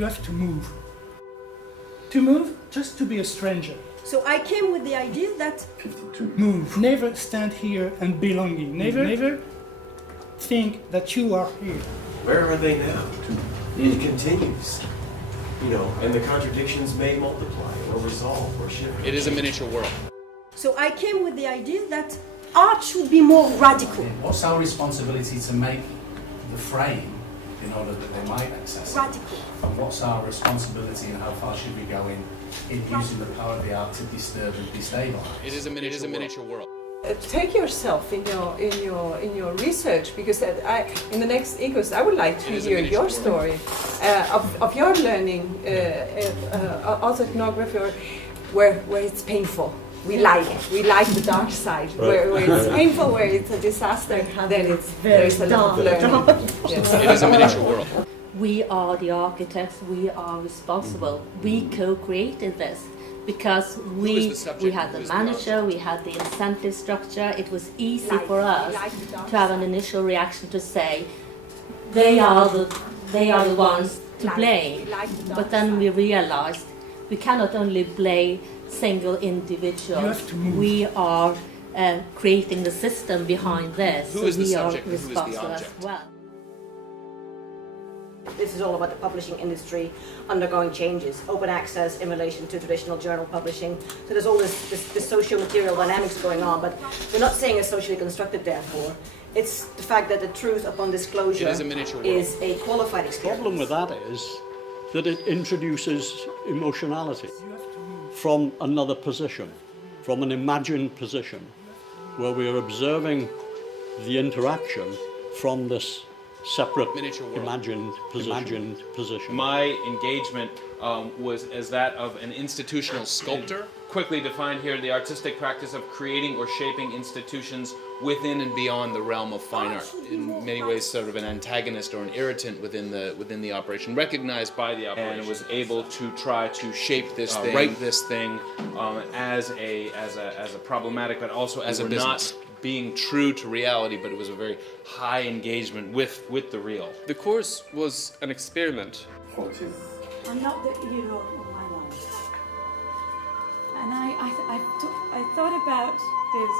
You have to move. To move, just to be a stranger. So I came with the idea that 52. Move. Never stand here and belonging. Never think that you are here. Where are they now? It continues. You know, and the contradictions may multiply or resolve or shift. It is a miniature world. So I came with the idea that art should be more radical. What's our responsibility to make the frame in order that they might access it? Radical. And what's our responsibility and how far should we go in using the power of the art to disturb and destabilize? It is a miniature world. Take yourself in your research, because in the next Igos I would like to hear your story of your learning also ethnography, where it's painful. We like the dark side, where it's painful, where it's a disaster, then there is a lot of learning. Yes. It is a miniature world. We are the architects, we are responsible. We co-created this because we had the manager, we had the incentive structure. It was easy for us to have an initial reaction to say they are the ones to blame. But then we realized we cannot only blame single individuals. We are creating the system behind this. Who is the we subject are and who is the responsible as object? well. This is all about the publishing industry undergoing changes, open access in relation to traditional journal publishing. So there's all this socio-material dynamics going on, but we're not saying it's socially constructed, therefore. It's the fact that the truth upon disclosure is a qualified experience. The problem with that is that it introduces emotionality from another position, from an imagined position, where we are observing the interaction from this separate imagined position. My engagement was as that of an institutional sculptor. Quickly defined here, the artistic practice of creating or shaping institutions within and beyond the realm of fine art. In many ways, sort of an antagonist or an irritant within the operation, recognized by the operation, and was able to try to shape this thing, write this thing as a problematic, but also as a business. Not being true to reality, but it was a very high engagement with the real. The course was an experiment. 40. I'm not the hero of my life. And I thought about this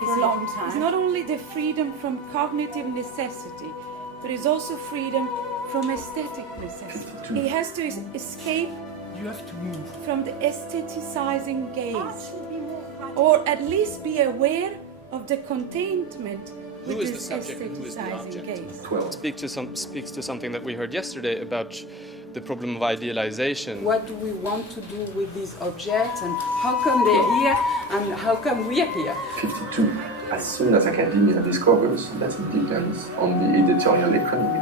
for a long time. It's not only the freedom from cognitive necessity, but it's also freedom from aesthetic necessity. 52. He has to escape You have to move. from the aestheticizing gaze, or at least be aware of the containment Who with is the this subject and who is the aestheticizing object? gaze. 12. Speaks to something that we heard yesterday about the problem of idealization. What do we want to do with these objects, and how come they're here, and how come we're here? 52. As soon as academia discovers that it depends on the editorial economy,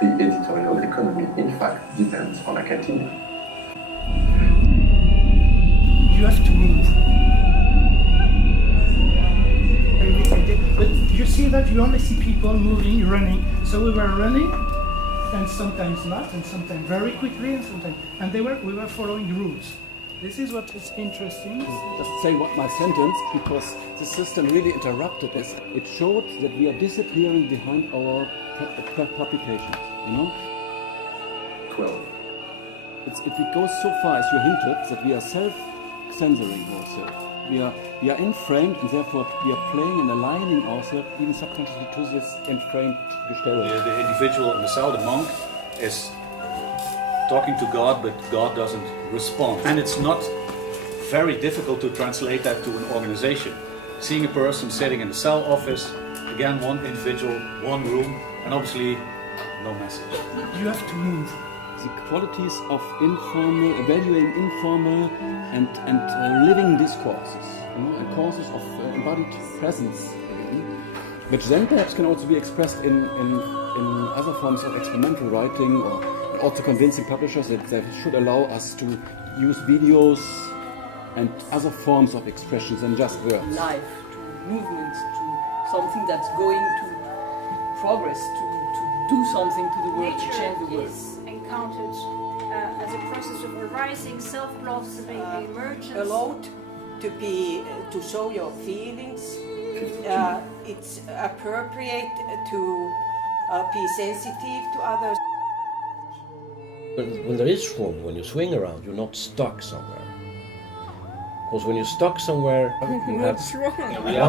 the editorial economy in fact depends on academia. You have to move. But you see that you only see people moving, running. So we were running, and sometimes not, and sometimes very quickly, and we were following rules. This is what is interesting. Just say what my sentence, because the system really interrupted this. It showed that we are disappearing behind our publications, you know? 12. It goes so far, as you hinted, that we are self-censoring ourselves. We are enframed, and therefore we are playing and aligning ourselves even subconsciously to this enframed Gestell. The individual in the cell, the monk, is talking to God, but God doesn't respond. And it's not very difficult to translate that to an organization. Seeing a person sitting in the cell office, again, one individual, one room, and obviously no message. You have to move. The qualities of informal, evaluating informal and living discourses, you know, and courses of embodied presence, which then perhaps can also be expressed in other forms of experimental writing, or also convincing publishers that should allow us to use videos and other forms of expressions than just words. Life, to movements, to something that's going to progress, to do something to the world, to change the world. Is encountered as a process of arising, self-blossoming, emergence. Allowed to show your feelings. It's appropriate to be sensitive to others. When there is schwung, when you swing around, you're not stuck somewhere. Because when you're stuck somewhere, you have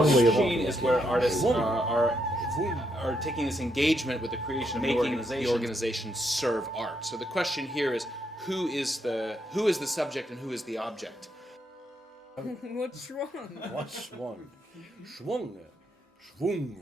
one way of Sheen is where artists are taking this engagement with the creation of making the organization serve art. So the question here is, who is the subject and who is the object? What's wrong? What's wrong? Schwung. Schwung.